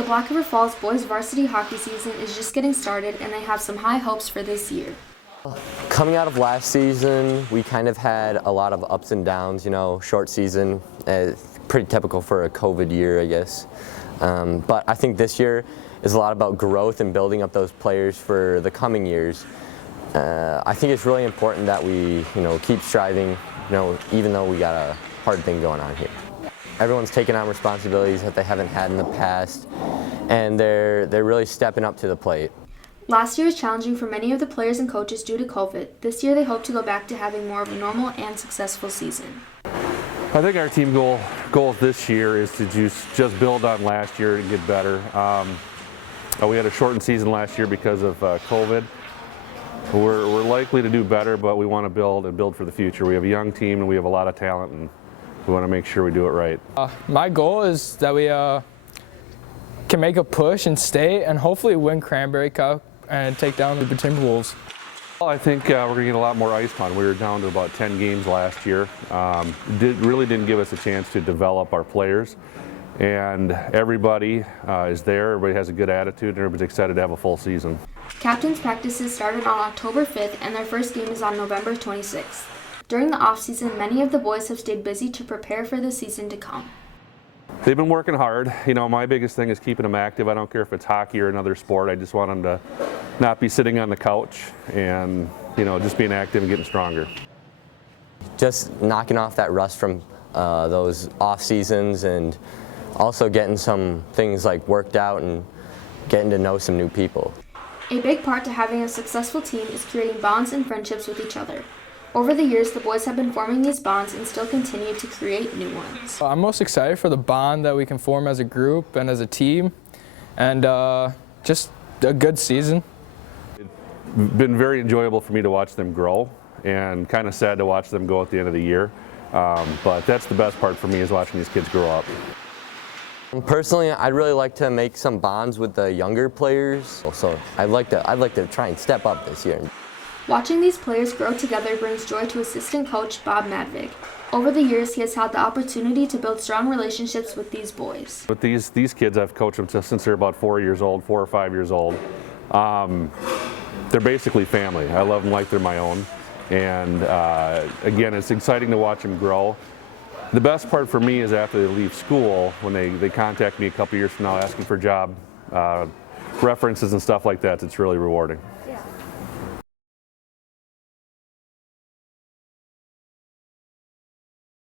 The Black River Falls boys varsity hockey season is just getting started, and they have some high hopes for this year. Coming out of last season, we kind of had a lot of ups and downs, short season, pretty typical for a COVID year, I guess. But I think this year is a lot about growth and building up those players for the coming years. I think it's really important that we, keep striving, even though we got a hard thing going on here. Everyone's taking on responsibilities that they haven't had in the past, and they're really stepping up to the plate. Last year was challenging for many of the players and coaches due to COVID. This year they hope to go back to having more of a normal and successful season. I think our team goal this year is to just build on last year and get better. We had a shortened season last year because of COVID. We're likely to do better, but we want to build for the future. We have a young team and we have a lot of talent, and we want to make sure we do it right. My goal is that we can make a push in state and hopefully win Cranberry Cup and take down the Timberwolves. Well, I think we're going to get a lot more ice time. We were down to about 10 games last year. Really didn't give us a chance to develop our players. And everybody is there, everybody has a good attitude, and everybody's excited to have a full season. Captains' practices started on October 5th, and their first game is on November 26th. During the off-season, many of the boys have stayed busy to prepare for the season to come. They've been working hard. My biggest thing is keeping them active. I don't care if it's hockey or another sport. I just want them to not be sitting on the couch and, just being active and getting stronger. Just knocking off that rust from those off seasons, and also getting some things like worked out and getting to know some new people. A big part to having a successful team is creating bonds and friendships with each other. Over the years, the boys have been forming these bonds and still continue to create new ones. I'm most excited for the bond that we can form as a group and as a team, and just a good season. It's been very enjoyable for me to watch them grow, and kind of sad to watch them go at the end of the year. But that's the best part for me, is watching these kids grow up. Personally, I'd really like to make some bonds with the younger players. So I'd like to try and step up this year. Watching these players grow together brings joy to assistant coach Bob Madvig. Over the years, he has had the opportunity to build strong relationships with these boys. With these kids, I've coached them since they're about 4 or 5 years old. They're basically family. I love them like they're my own. And again, it's exciting to watch them grow. The best part for me is after they leave school, when they contact me a couple years from now asking for job references and stuff like that. It's really rewarding.